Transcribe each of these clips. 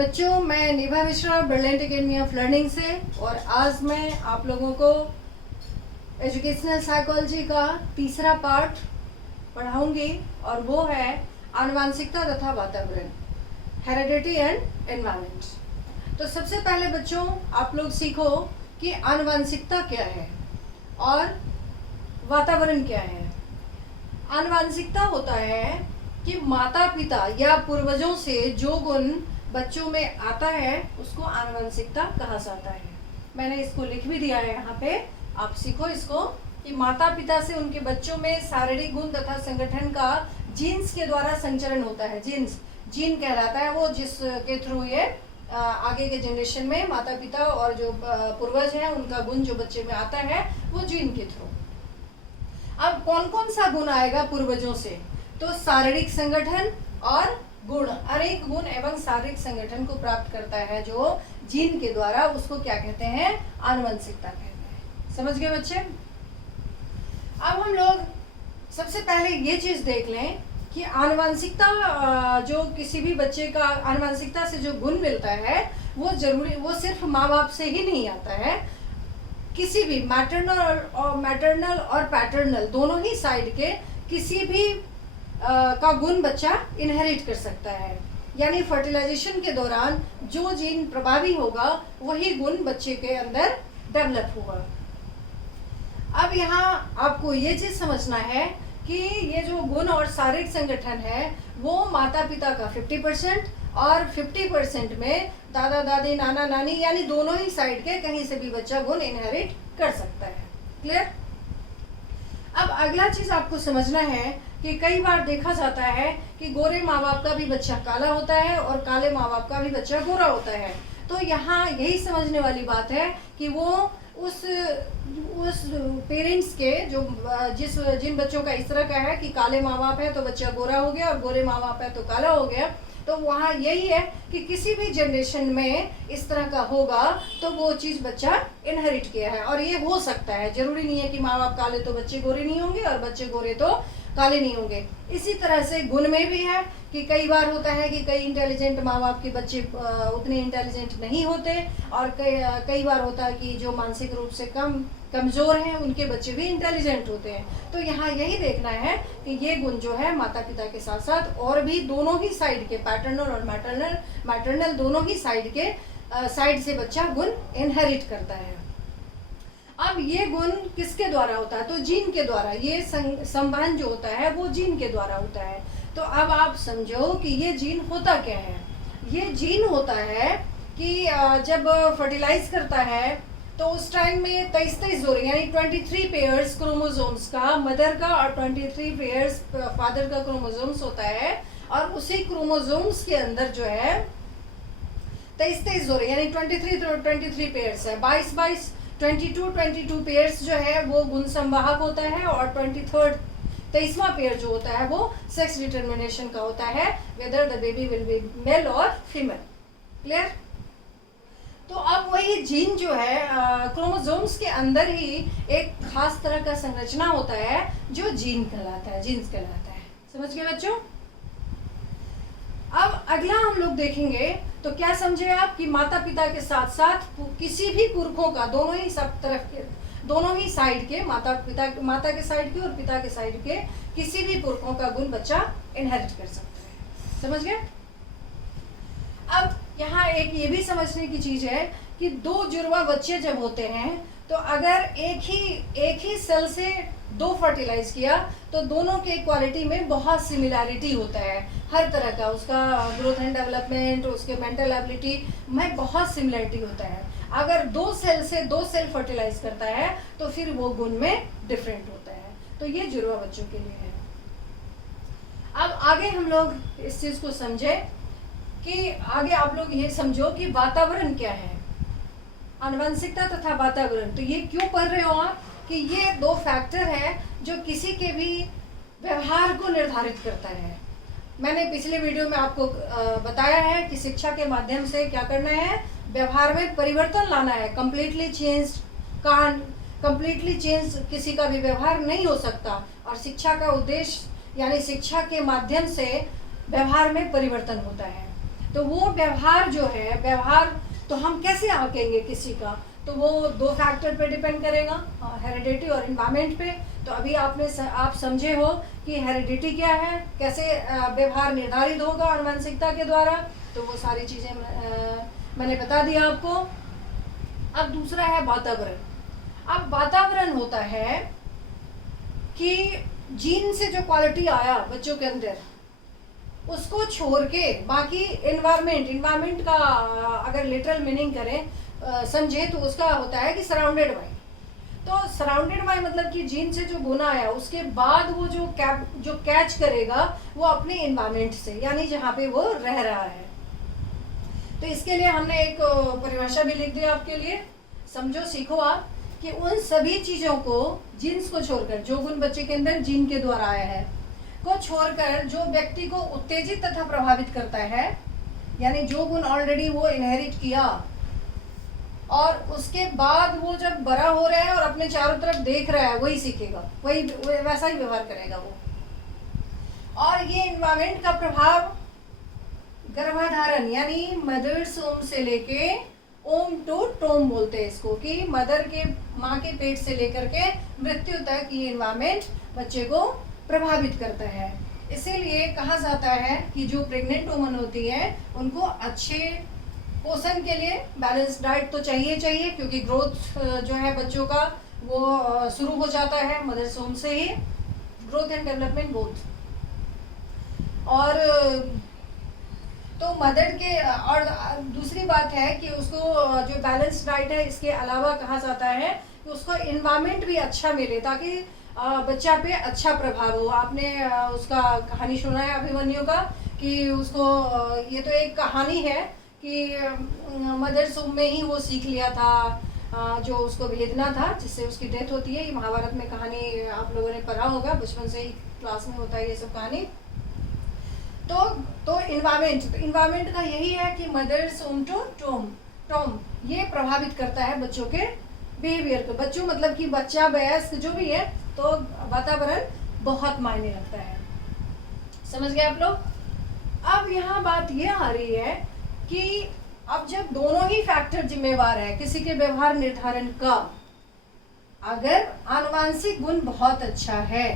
बच्चों, मैं निभा Mishra brilliant academy of learning से, और आज मैं आप लोगों को एजुकेशनल साइकोलॉजी का तीसरा पार्ट पढ़ाऊंगी, और वो है आनुवांशिकता तथा वातावरण, हेरिडिटी एंड एनवायरनमेंट। तो सबसे पहले बच्चों, आप लोग सीखो कि आनुवांशिकता क्या है और वातावरण क्या है। आनुवांशिकता होता है कि माता पिता या पूर्वजों से जो गुण बच्चों में आता है उसको आनुवंशिकता कहा जाता है। मैंने इसको लिख भी दिया है यहाँ पे, आप सीखो इसको कि माता पिता से उनके बच्चों में शारीरिक गुण तथा संगठन का जीन्स के द्वारा संचरण होता है। जीन कहलाता है वो, जिसके थ्रू ये आगे के जनरेशन में माता पिता और जो पूर्वज हैं उनका गुण जो बच्चे में आता है वो जीन के थ्रू। अब कौन कौन सा गुण आएगा पूर्वजों से? तो शारीरिक संगठन और गुण, अनेक गुण एवं शारीरिक संगठन को प्राप्त करता है जो जीन के द्वारा, उसको क्या कहते हैं? आनुवंशिकता कहते हैं। समझ गए बच्चे? अब हम लोग सबसे पहले ये चीज देख लें कि आनुवंशिकता, जो किसी भी बच्चे का आनुवंशिकता से जो गुण मिलता है वो सिर्फ माँ बाप से ही नहीं आता है। किसी भी मैटरनल और पैटर्नल दोनों ही साइड के किसी भी का गुण बच्चा इनहेरिट कर सकता है। यानी फर्टिलाइजेशन के दौरान जो जीन प्रभावी होगा वही गुण बच्चे के अंदर डेवलप होगा। अब यहाँ आपको ये चीज समझना है कि ये जो गुण और शारीरिक संगठन है वो माता पिता का 50% और 50% में दादा दादी नाना नानी यानी दोनों ही साइड के कहीं से भी बच्चा गुण इनहेरिट कर सकता है। क्लियर? अब अगला चीज आपको समझना है कि कई बार देखा जाता है कि गोरे माँ बाप का भी बच्चा काला होता है और काले माँ बाप का भी बच्चा गोरा होता है। तो यहाँ यही समझने वाली बात है कि वो उस पेरेंट्स के जो जिन बच्चों का इस तरह का है कि काले माँ बाप है तो बच्चा गोरा हो गया और गोरे माँ बाप है तो काला हो गया, तो वहाँ यही है कि किसी भी जनरेशन में इस तरह का होगा तो वो चीज़ बच्चा इनहेरिट किया है। और ये हो सकता है, जरूरी नहीं है कि माँ बाप काले तो बच्चे गोरे नहीं होंगे और बच्चे गोरे तो काले नहीं होंगे। इसी तरह से गुण में भी है कि कई बार होता है कि कई इंटेलिजेंट माँ बाप के बच्चे उतने इंटेलिजेंट नहीं होते, और कई बार होता है कि जो मानसिक रूप से कमजोर हैं उनके बच्चे भी इंटेलिजेंट होते हैं। तो यहाँ यही देखना है कि ये गुण जो है माता पिता के साथ साथ और भी दोनों ही साइड के, पैटर्नल और मैटरनल दोनों ही साइड से बच्चा गुण इनहेरिट करता है। अब ये गुण किसके द्वारा होता है? तो जीन के द्वारा। ये संवहन जो होता है वो जीन के द्वारा होता है। तो अब आप समझो कि ये जीन होता क्या है। ये जीन होता है कि जब फर्टिलाइज करता है तो उस टाइम में 23 जोड़े यानी 23 पेयर्स क्रोमोसोम्स का मदर का और 23 पेयर्स फादर का क्रोमोसोम्स होता है, और उसी क्रोमोसोम्स के अंदर जो है 23 जोड़े यानी 23 पेयर्स है। 22 पेयर्स जो है वो गुण संवाहक होता है, और 23वां पेयर जो होता है वो सेक्स डिटर्मिनेशन का होता है, whether the baby will be male और फीमेल। क्लियर? तो अब वही जीन जो है क्रोमोसोम्स के अंदर ही एक खास तरह का संरचना होता है जो जीन्स कहलाता है। समझ गए बच्चों? अब अगला हम लोग देखेंगे तो क्या समझे आप कि माता पिता के साथ साथ किसी भी पुरखों का, दोनों ही साइड के, माता के साइड के और पिता के साइड के किसी भी पुरखों का गुण बच्चा इनहेरिट कर सकता है। समझ गए? अब यहाँ एक ये भी समझने की चीज है कि दो जुड़वा बच्चे जब होते हैं तो अगर एक ही सेल से दो फर्टिलाइज किया तो दोनों के क्वालिटी में बहुत सिमिलैरिटी होता है। हर तरह का उसका ग्रोथ एंड डेवलपमेंट, उसके मेंटल एबिलिटी में बहुत सिमिलैरिटी होता है। अगर दो सेल फर्टिलाइज करता है तो फिर वो गुण में डिफरेंट होता है। तो ये जुड़वा बच्चों के लिए है। अब आगे हम लोग इस चीज को समझे कि आगे आप लोग ये समझो कि वातावरण क्या है, आनुवंशिकता तथा वातावरण। तो ये क्यों पढ़ रहे हो आप कि ये दो फैक्टर है जो किसी के भी व्यवहार को निर्धारित करता है। मैंने पिछले वीडियो में आपको बताया है कि शिक्षा के माध्यम से क्या करना है, व्यवहार में परिवर्तन लाना है। कंप्लीटली चेंज किसी का भी व्यवहार नहीं हो सकता, और शिक्षा का उद्देश्य यानी शिक्षा के माध्यम से व्यवहार में परिवर्तन होता है। तो वो व्यवहार जो है, व्यवहार तो हम कैसे आंकेंगे किसी का, तो वो 2 फैक्टर पे डिपेंड करेगा, हेरिडिटी और इन्वायरमेंट पे। तो अभी आप समझे हो कि हेरिडिटी क्या है, कैसे व्यवहार निर्धारित होगा आनुवंशिकता के द्वारा, तो वो सारी चीज़ें मैंने बता दिया आपको। अब दूसरा है वातावरण। अब वातावरण होता है कि जीन से जो क्वालिटी आया बच्चों के अंदर, उसको छोड़ के बाकी इन्वायरमेंट का अगर लिटरल मीनिंग करें, समझे, तो उसका होता है कि सराउंडेड बाय। तो सराउंडेड बाय मतलब कि जीन से जो गुण आया उसके बाद वो जो कैच करेगा वो अपने इन्वायरमेंट से, यानी जहाँ पे वो रह रहा है। तो इसके लिए हमने एक परिभाषा भी लिख दिया आपके लिए, समझो, सीखो आप कि उन सभी चीज़ों को, जीन्स को छोड़कर, जो गुण बच्चे के अंदर जीन के द्वारा आया है को छोड़कर, जो व्यक्ति को उत्तेजित तथा प्रभावित करता है, यानी जो गुण ऑलरेडी वो इनहेरिट किया और उसके बाद वो जब बड़ा हो रहा है और अपने चारों तरफ देख रहा है, वही सीखेगा, वही वैसा ही व्यवहार करेगा वो। और ये इन्वायरमेंट का प्रभाव गर्भाधारण, यानी मदर्स ओम से लेके ओम टू टोम बोलते हैं इसको, कि मदर के, माँ के पेट से लेकर के मृत्यु तक ये इन्वायरमेंट बच्चे को प्रभावित करता है। इसीलिए कहा जाता है कि जो प्रेग्नेंट वुमन होती है उनको अच्छे पोषण के लिए बैलेंस डाइट तो चाहिए, क्योंकि ग्रोथ जो है बच्चों का वो शुरू हो जाता है मदर्स होम से ही, ग्रोथ एंड डेवलपमेंट बोथ। और तो मदर के, और दूसरी बात है कि उसको जो बैलेंस डाइट है, इसके अलावा कहा जाता है कि उसको इन्वायरमेंट भी अच्छा मिले ताकि बच्चा पे अच्छा प्रभाव हो। आपने उसका कहानी सुना है अभिमन्यु का, कि उसको, ये तो एक कहानी है कि मदर्स होम में ही वो सीख लिया था जो उसको भेजना था, जिससे उसकी डेथ होती है। ये महाभारत में कहानी आप लोगों ने पढ़ा होगा, बचपन से ही क्लास में होता है ये सब कहानी। तो इन्वायरमेंट का यही है कि मदर्स होम टू टोम ये प्रभावित करता है बच्चों के बिहेवियर को। बच्चों मतलब कि बच्चा, वयस्क जो भी है, तो वातावरण बहुत मायने रखता है। समझ गए आप लोग। अब यहाँ बात ये आ रही है कि अब जब दोनों ही फैक्टर जिम्मेवार है किसी के व्यवहार निर्धारण का, अगर आनुवांशिक गुण बहुत अच्छा है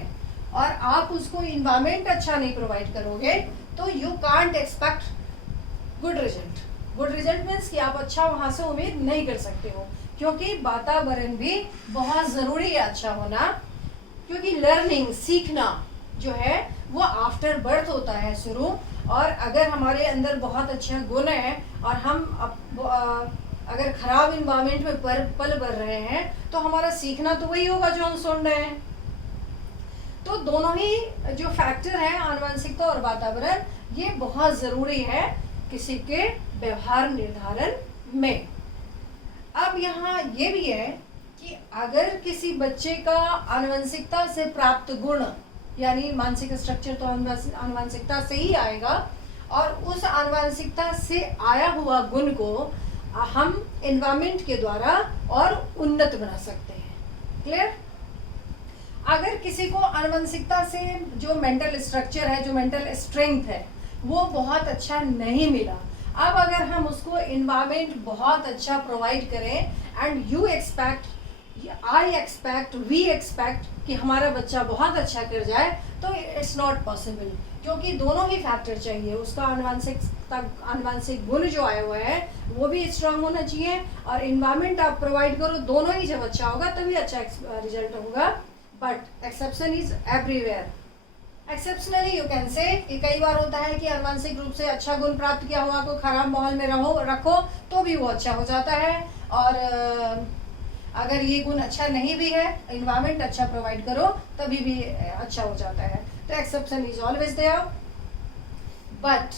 और आप उसको इन्वायरमेंट अच्छा नहीं प्रोवाइड करोगे, तो you can't expect good result. Good result means कि आप अच्छा वहां से उम्मीद नहीं कर सकते हो, क्योंकि वातावरण भी बहुत ज़रूरी है अच्छा होना। क्योंकि लर्निंग, सीखना जो है वो आफ्टर बर्थ होता है शुरू, और अगर हमारे अंदर बहुत अच्छा गुण है और हम अगर खराब इन्वायरमेंट में पल बढ़ रहे हैं, तो हमारा सीखना तो वही होगा जो हम सुन रहे हैं। तो दोनों ही जो फैक्टर है, आनुवंशिकता और वातावरण, ये बहुत ज़रूरी है किसी के व्यवहार निर्धारण में। अब यहाँ ये भी है कि अगर किसी बच्चे का आनुवंशिकता से प्राप्त गुण, यानी मानसिक स्ट्रक्चर तो आनुवंशिकता से ही आएगा, और उस आनुवंशिकता से आया हुआ गुण को हम एनवायरनमेंट के द्वारा और उन्नत बना सकते हैं। क्लियर। अगर किसी को आनुवंशिकता से जो मेंटल स्ट्रक्चर है, जो मेंटल स्ट्रेंथ है, वो बहुत अच्छा नहीं मिला, अब अगर हम उसको एनवायरनमेंट बहुत अच्छा प्रोवाइड करें, and you expect, I expect, we expect कि हमारा बच्चा बहुत अच्छा कर जाए, तो इट्स नॉट पॉसिबल। क्योंकि दोनों ही फैक्टर चाहिए। उसका आनुवंशिक गुण जो आया हुआ है वो भी स्ट्रांग होना चाहिए, और इन्वायरमेंट आप प्रोवाइड करो, दोनों ही जब अच्छा होगा तभी अच्छा रिजल्ट होगा। But exception is everywhere. Exceptionally you can say कि कई बार होता है कि आनुवंशिक रूप से अच्छा गुण प्राप्त किया हुआ को खराब माहौल में रखो तो भी वो अच्छा हो जाता है, और अगर ये गुण अच्छा नहीं भी है, इन्वायरमेंट अच्छा प्रोवाइड करो तभी भी अच्छा हो जाता है। तो exception is always there, but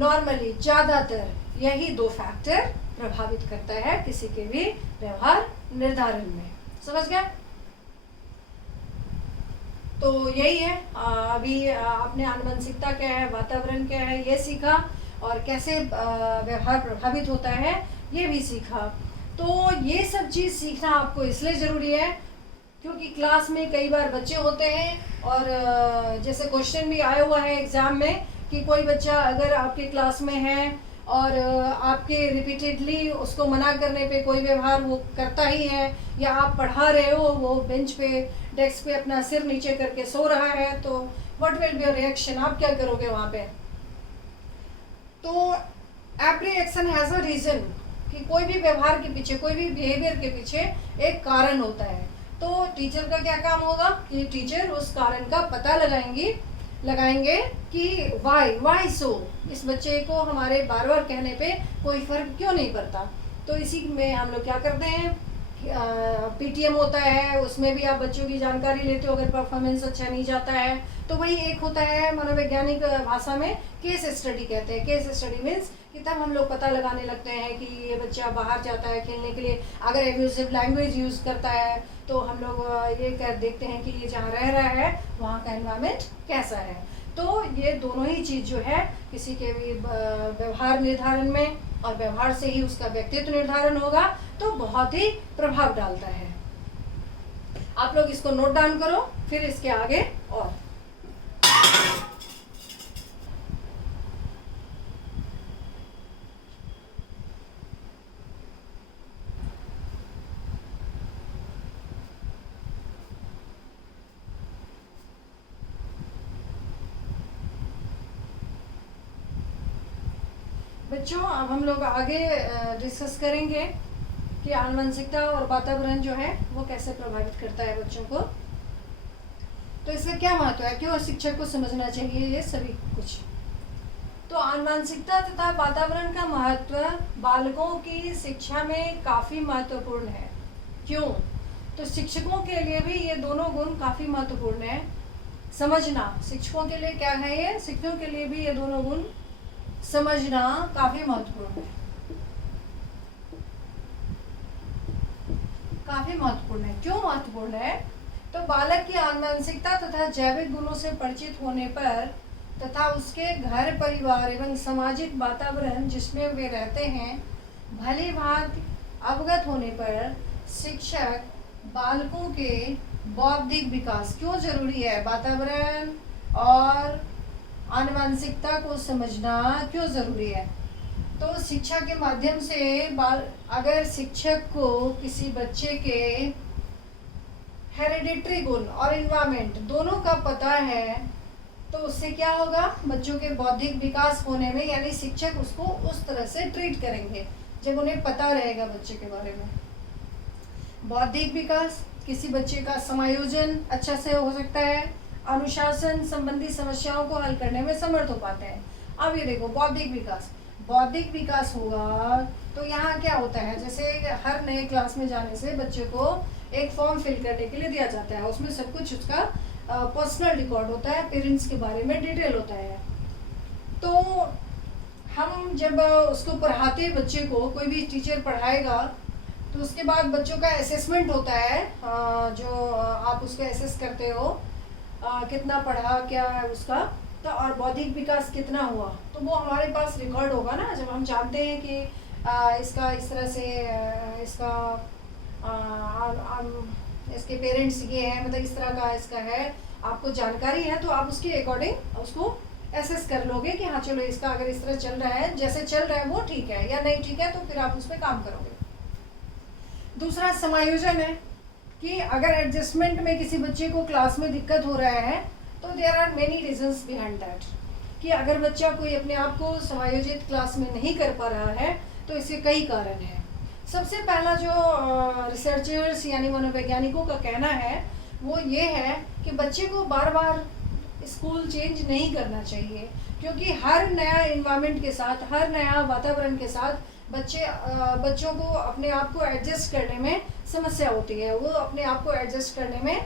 normally ज़्यादातर यही दो फैक्टर प्रभावित करता है किसी के भी व्यवहार निर्धारण में। समझ गया। तो यही है, अभी आपने आनुवंशिकता क्या है, वातावरण क्या है, ये सीखा, और कैसे व्यवहार प्रभावित होता है ये भी सीखा। तो ये सब चीज़ सीखना आपको इसलिए ज़रूरी है क्योंकि क्लास में कई बार बच्चे होते हैं, और जैसे क्वेश्चन भी आया हुआ है एग्ज़ाम में कि कोई बच्चा अगर आपके क्लास में है और आपके रिपीटेडली उसको मना करने पे कोई व्यवहार वो करता ही है, या आप पढ़ा रहे हो, वो बेंच पे डेस्क पे अपना सिर नीचे करके सो रहा है, तो what will be your reaction? आप क्या करोगे वहाँ पे? तो every action has a reason, कि कोई भी व्यवहार के पीछे, कोई भी बिहेवियर के पीछे एक कारण होता है। तो टीचर का क्या काम होगा कि टीचर उस कारण का पता लगाएंगे कि वाई सो, इस बच्चे को हमारे बार बार कहने पे कोई फर्क क्यों नहीं पड़ता। तो इसी में हम लोग क्या करते हैं, पीटीएम होता है, उसमें भी आप बच्चों की जानकारी लेते हो। अगर परफॉर्मेंस अच्छा नहीं जाता है तो वही एक होता है, मनोवैज्ञानिक भाषा में केस स्टडी कहते हैं। केस स्टडी मीन्स कि तब हम लोग पता लगाने लगते हैं कि ये बच्चा बाहर जाता है खेलने के लिए, अगर एब्यूसिव लैंग्वेज यूज़ करता है तो हम लोग ये कर देखते हैं कि ये जहाँ रह रहा है वहाँ का एनवायरनमेंट कैसा है। तो ये दोनों ही चीज़ जो है किसी के भी व्यवहार निर्धारण में, और व्यवहार से ही उसका व्यक्तित्व निर्धारण होगा, तो बहुत ही प्रभाव डालता है। आप लोग इसको नोट डाउन करो, फिर इसके आगे और बच्चों, अब हम लोग आगे डिस्कस करेंगे कि आनुवंशिकता और वातावरण जो है वो कैसे प्रभावित करता है बच्चों को। तो इसका क्या महत्व है, क्यों शिक्षक को समझना चाहिए ये सभी कुछ। तो आनुवंशिकता तथा वातावरण का महत्व बालकों की शिक्षा में काफ़ी महत्वपूर्ण है। क्यों? तो शिक्षकों के लिए भी ये दोनों गुण काफ़ी महत्वपूर्ण है। समझना शिक्षकों के लिए क्या है, ये शिक्षकों के लिए भी ये दोनों गुण समझना काफी महत्वपूर्ण है, काफी महत्वपूर्ण है। क्यों महत्वपूर्ण है? तो बालक की आनुवंशिकता तथा जैविक गुणों से परिचित होने पर तथा उसके घर परिवार एवं सामाजिक वातावरण जिसमें वे रहते हैं भली भांति अवगत होने पर शिक्षक बालकों के बौद्धिक विकास, क्यों जरूरी है वातावरण और आनुवंशिकता को समझना क्यों ज़रूरी है? तो शिक्षा के माध्यम से अगर शिक्षक को किसी बच्चे के हेरिडिटरी गुण और इन्वायरमेंट दोनों का पता है तो उससे क्या होगा, बच्चों के बौद्धिक विकास होने में, यानी शिक्षक उसको उस तरह से ट्रीट करेंगे जब उन्हें पता रहेगा बच्चे के बारे में। बौद्धिक विकास, किसी बच्चे का समायोजन अच्छा से हो सकता है, अनुशासन संबंधी समस्याओं को हल करने में समर्थ हो पाते हैं। अब ये देखो, बौद्धिक विकास होगा तो यहाँ क्या होता है, जैसे हर नए क्लास में जाने से बच्चे को एक फॉर्म फिल करने के लिए दिया जाता है, उसमें सब कुछ उसका पर्सनल रिकॉर्ड होता है, पेरेंट्स के बारे में डिटेल होता है। तो हम जब उसको पढ़ाते बच्चे को, कोई भी टीचर पढ़ाएगा तो उसके बाद बच्चों का असेसमेंट होता है, जो आप उसको असेस करते हो कितना पढ़ा, क्या है उसका, तो और बौद्धिक विकास कितना हुआ, तो वो हमारे पास रिकॉर्ड होगा ना। जब हम जानते हैं कि इसका इस तरह से इसके पेरेंट्स ये हैं, मतलब इस तरह का इसका है, आपको जानकारी है, तो आप उसके अकॉर्डिंग उसको एसेस कर लोगे कि हाँ चलो इसका अगर इस तरह चल रहा है, जैसे चल रहा है वो ठीक है, या नहीं ठीक है, तो फिर आप उस पर काम करोगे। दूसरा समायोजन है कि अगर एडजस्टमेंट में किसी बच्चे को क्लास में दिक्कत हो रहा है तो there are many reasons behind that, कि अगर बच्चा कोई अपने आप को समायोजित क्लास में नहीं कर पा रहा है तो इसके कई कारण हैं। सबसे पहला जो रिसर्चर्स यानी मनोवैज्ञानिकों का कहना है वो ये है कि बच्चे को बार बार स्कूल चेंज नहीं करना चाहिए, क्योंकि हर नया इन्वायरमेंट के साथ, हर नया वातावरण के साथ बच्चों को अपने आप को एडजस्ट करने में समस्या होती है। वो अपने आप को एडजस्ट करने में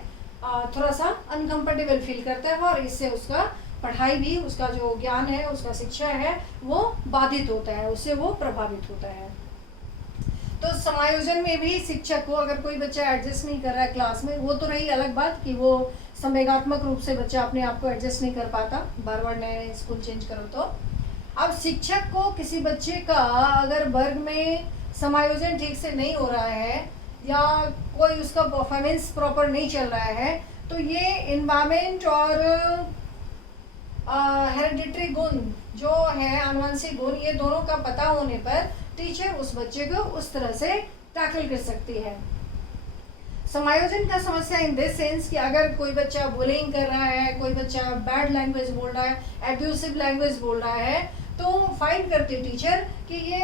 थोड़ा सा अनकंफर्टेबल फील करता है, और इससे उसका पढ़ाई भी, उसका जो ज्ञान है, उसका शिक्षा है, वो बाधित होता है, उससे वो प्रभावित होता है। तो समायोजन में भी शिक्षक को, अगर कोई बच्चा एडजस्ट नहीं कर रहा है क्लास में, वो तो रही अलग बात कि वो संवेगात्मक रूप से बच्चा अपने आप को एडजस्ट नहीं कर पाता, बार बार नए स्कूल चेंज करो तो। अब शिक्षक को किसी बच्चे का अगर वर्ग में समायोजन ठीक से नहीं हो रहा है या कोई उसका परफॉर्मेंस प्रॉपर नहीं चल रहा है, तो ये इन्वायरमेंट और हेरिडिटरी गुण जो है आनुवंशिक गुण, ये दोनों का पता होने पर टीचर उस बच्चे को उस तरह से टैकल कर सकती है। समायोजन का समस्या इन दिस सेंस कि अगर कोई बच्चा बुलिंग कर रहा है, कोई बच्चा बैड लैंग्वेज बोल रहा है, एब्यूसिव लैंग्वेज बोल रहा है, तो फाइंड करती टीचर कि ये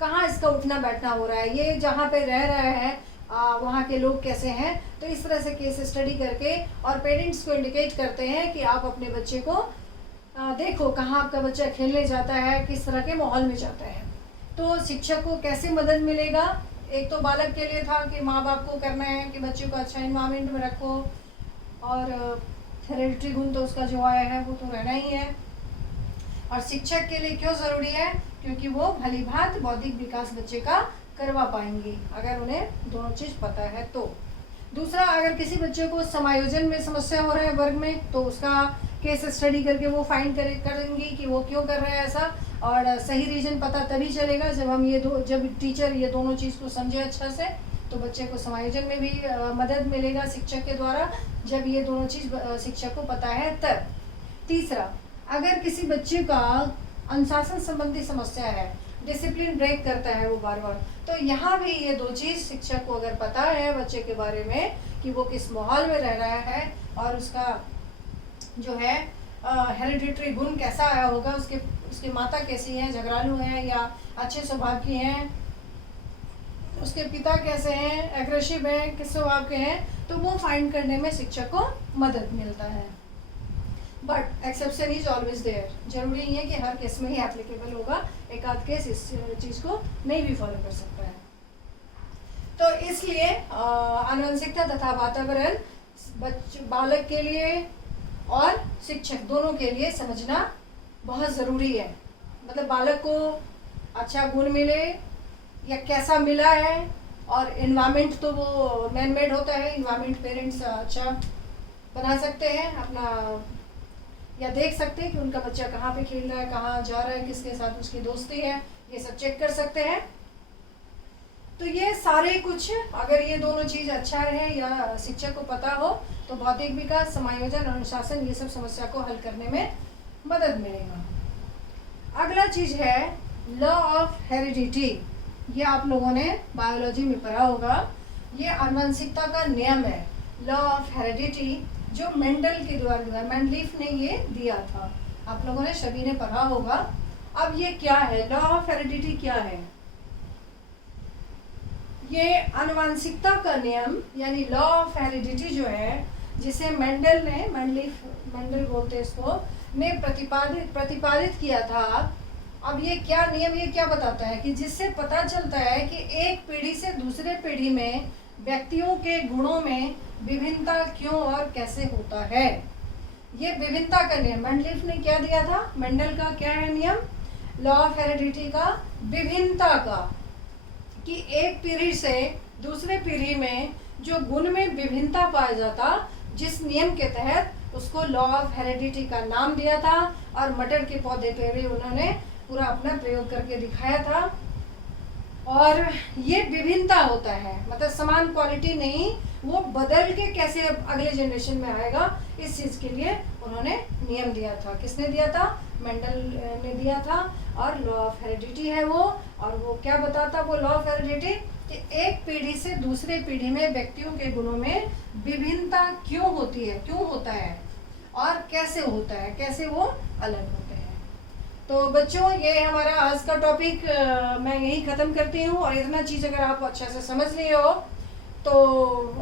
कहाँ इसका उठना बैठना हो रहा है, ये जहाँ पे रह रहा है वहाँ के लोग कैसे हैं। तो इस तरह से केस स्टडी करके और पेरेंट्स को इंडिकेट करते हैं कि आप अपने बच्चे को देखो कहाँ आपका बच्चा खेलने जाता है, किस तरह के माहौल में जाता है। तो शिक्षक को कैसे मदद मिलेगा? एक तो बालक के लिए था कि माँ बाप को करना है कि बच्चे को अच्छा इन्वायरमेंट में रखो, और हेरेडिटरी गुण तो उसका जो आया है वो तो रहना ही है। और शिक्षक के लिए क्यों ज़रूरी है? क्योंकि वो भली भांति बौद्धिक विकास बच्चे का करवा पाएंगी अगर उन्हें दोनों चीज़ पता है तो। दूसरा, अगर किसी बच्चे को समायोजन में समस्या हो रहा है वर्ग में, तो उसका केस स्टडी करके वो फाइंड करेंगी कि वो क्यों कर रहा है ऐसा, और सही रीजन पता तभी चलेगा जब हम जब टीचर ये दोनों चीज़ को समझे अच्छा से, तो बच्चे को समायोजन में भी मदद मिलेगा शिक्षक के द्वारा जब ये दोनों चीज़ शिक्षक को पता है तब। तीसरा, अगर किसी बच्चे का अनुशासन संबंधी समस्या है, डिसिप्लिन ब्रेक करता है वो बार बार, तो यहाँ भी ये दो चीज़ शिक्षक को अगर पता है बच्चे के बारे में कि वो किस माहौल में रह रहा है और उसका जो है हेरिडिटरी गुण कैसा आया होगा, उसकी माता कैसी है, झगड़ालू है या अच्छे स्वभाव की हैं, उसके पिता कैसे हैं, एग्रेसिव हैं, किस स्वभाव के हैं, तो वो फाइंड करने में शिक्षक को मदद मिलता है। But exception is always there, जरूरी नहीं है कि हर केस में ही एप्लीकेबल होगा, एक आध केस इस चीज़ को नहीं भी फॉलो कर सकता है। तो इसलिए आनुवंशिकता तथा वातावरण बालक के लिए और शिक्षक दोनों के लिए समझना बहुत ज़रूरी है। मतलब बालक को अच्छा गुण मिले या कैसा मिला है, और इन्वायरमेंट तो वो मैन मेड होता है, इन्वायरमेंट पेरेंट्स अच्छा बना सकते हैं अपना, या देख सकते हैं कि उनका बच्चा कहाँ पे खेल रहा है, कहाँ जा रहा है, किसके साथ उसकी दोस्ती है, ये सब चेक कर सकते हैं। तो ये सारे कुछ अगर ये दोनों चीज़ अच्छा है या शिक्षक को पता हो तो बौद्धिक विकास, समायोजन, अनुशासन, ये सब समस्या को हल करने में मदद मिलेगा। अगला चीज़ है लॉ ऑफ हेरिडिटी। ये आप लोगों ने बायोलॉजी में पढ़ा होगा, ये आनुवंशिकता का नियम है, लॉ ऑफ हेरिडिटी, जो मेंडल के द्वारा मेंडलीफ ने ये दिया था, आप लोगों ने सभी ने पढ़ा होगा। अब ये क्या है, लॉ ऑफ हेरिडिटी क्या है? ये आनुवंशिकता का नियम यानी लॉ ऑफ हेरिडिटी जो है, जिसे मेंडल बोलते हैं इसको, ने प्रतिपादित किया था। अब ये क्या नियम, ये क्या बताता है कि जिससे पता चलता है कि एक पीढ़ी से दूसरे पीढ़ी में व्यक्तियों के गुणों में विभिन्नता क्यों और कैसे होता है। ये विभिन्नता का नियम मेंडलीफ ने क्या दिया था, मेंडल का क्या है नियम, लॉ ऑफ हेरिडिटी का, विभिन्नता का, कि एक पीढ़ी से दूसरे पीढ़ी में जो गुण में विभिन्नता पाया जाता, जिस नियम के तहत उसको लॉ ऑफ हेरिडिटी का नाम दिया था। और मटर के पौधे पे भी उन्होंने पूरा अपना प्रयोग करके दिखाया था। और ये विभिन्नता होता है, मतलब समान क्वालिटी नहीं, वो बदल के कैसे अगले जनरेशन में आएगा, इस चीज़ के लिए उन्होंने नियम दिया था। किसने दिया था? मेंडल ने दिया था। और लॉ ऑफ हेरिडिटी है वो, और वो क्या बताता वो लॉ ऑफ हेरिडिटी, कि एक पीढ़ी से दूसरे पीढ़ी में व्यक्तियों के गुणों में विभिन्नता क्यों होती है, क्यों होता है और कैसे होता है, कैसे वो अलग होते हैं। तो बच्चों, ये हमारा आज का टॉपिक मैं यही ख़त्म करती हूँ। और इतना चीज़ अगर आप अच्छा से समझ लिए हो तो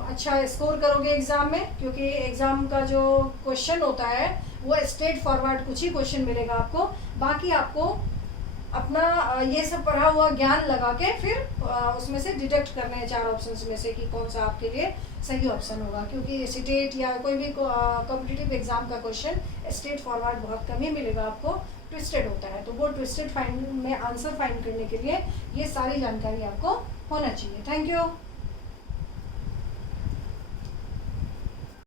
अच्छा स्कोर करोगे एग्ज़ाम में, क्योंकि एग्ज़ाम का जो क्वेश्चन होता है वो स्ट्रेट फॉरवर्ड कुछ ही क्वेश्चन मिलेगा आपको, बाकी आपको अपना ये सब पढ़ा हुआ ज्ञान लगा के फिर उसमें से डिटेक्ट करने हैं 4 ऑप्शंस में से कि कौन सा आपके लिए सही ऑप्शन होगा। क्योंकि स्टेट या कोई भी कॉम्पिटिटिव एग्जाम का क्वेश्चन स्ट्रेट फॉरवर्ड बहुत कम ही मिलेगा आपको, ट्विस्टेड होता है। तो वो ट्विस्टेड फाइंड में आंसर फाइंड करने के लिए ये सारी जानकारी आपको होना चाहिए। Thank you.